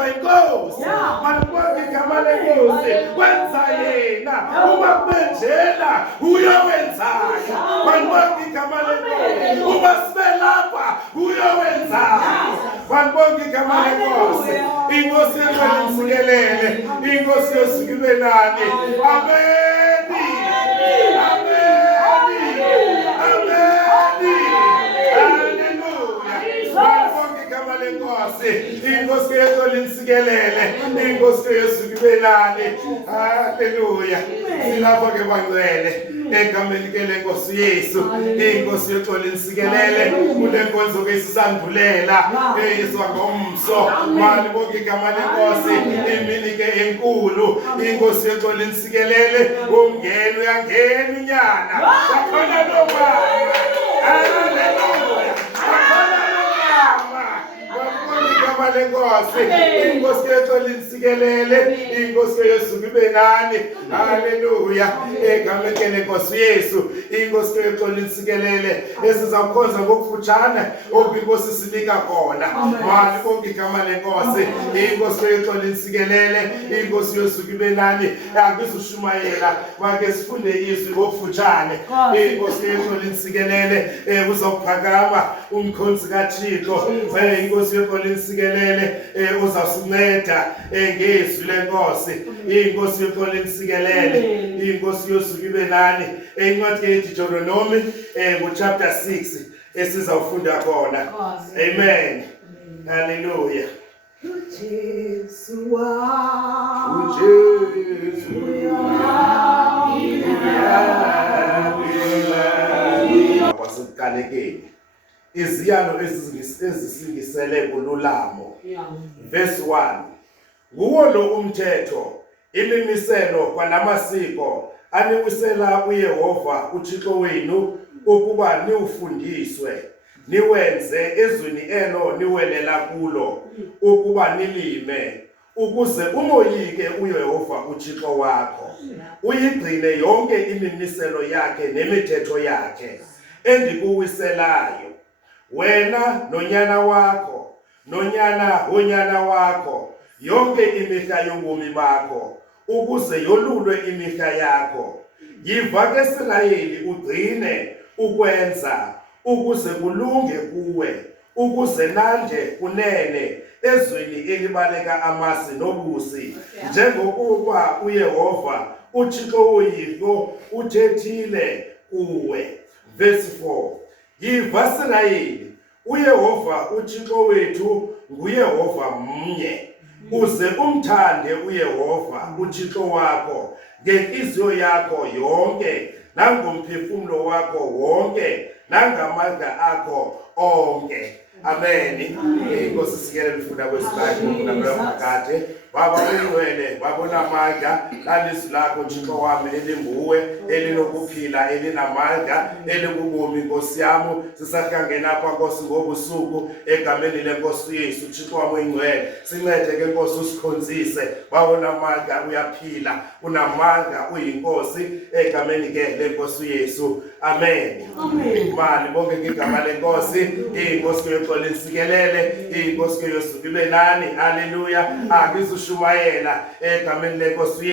wenziwa inkosi. Malibonke igama lenkosi. Wenza yena. Uma kubenjela uyowenzayo. Malibonke igama lenkosi. Uma sibe lapha uyowenzayo. Malibonke igama lenkosi. Inkosi yethu inkosi yosuku ibe nani. Ameni. Inkosi yethu linsikelele, inkosi yosuku ibe nani. Haleluya. Silapha ke bangcwele egameni ke lenkosi Yesu. Inkosi yethu linsikelele kule nkonzo ke sisandulela eyizwa ngomso. Mali bonke igama lenkosi imini ke enkulu. Inkosi yethu linsikelele ungena uyangena unyana. Bakhona noma. Haleluya. Lenkosi inkosi yethu linsikelele inkosi yosuku ibe nani. Haleluya. Egameni lenkosi Yesu inkosi yethu linsikelele esizakhonza ngokufutshane obinkosi sinika khona. Mali bonke igama lenkosi inkosi yethu linsikelele inkosi yosuku ibe nani. Akuzushumayela make sifunde izwi ngokufutshane. Inkosi yethu linsikelele uzophakama umkhonzi kaThixo. Inkosi yethu linsikelele uzasinceda ngezwi lenkosi. Inkosi yethu linsikelele inkosi yosuku ibe nani. Incwadi kaDeuteronomy chapter 6 esizawufunda khona. Amen. Hallelujah. uJesu wasekuqalekeni iziyalo ezisingisele kululamo. Verse 1. Nguwo lo umthetho imimiselo kwanamasiko aniwisela uYehova uThixo wenu ukuba niwufundiswe niwenze ezweni elo niwelela kulo ukuba nilime ukuze umoyike uYehova uThixo wakho uyigcine yonke imimiselo yakhe nemithetho yakhe endikuwiselayo wena nonyana wakho nonyana wonyana wakho yonke imihla yobomi bakho ukuze yolulwe imihla yakho. Yiva ke Israyeli ugcine ukwenza ukuze kulunge kuwe ukuze nanje kunene ezweni elibaleka amasi nobusi njengokuba uYehova uThixo woyihlo uthethile kuwe. Verse 4. Yiva Israyeli uYehova uThixo wethu nguYehova mnye. Uze umthande uYehova uThixo wakho ngenhliziyo yakho yonke nangomphefumulo wakho wonke nangamandla akho onke. Amen. Inkosi sikele lifunda kwesibali ngokunaphakade. Baba ungcwele babonamandla lalizwi lakho Thixo wami elinguwe elinokuphila elinamandla elikubomi Nkosi yami. Sisahlangena apha Nkosi ngobusuku egameni lenkosi Yesu Thixo wami ongcwele sincede ke Nkosi usikhonzise. Babonamandla uyaphila unamandla uyinkosi egameni ke lenkosi Yesu. Amen. Mali bonke igama lenkosi inkosi yethu linsikelele inkosi yosuku ibe nani. Haleluya. Akuzushumayela egameni lenkosi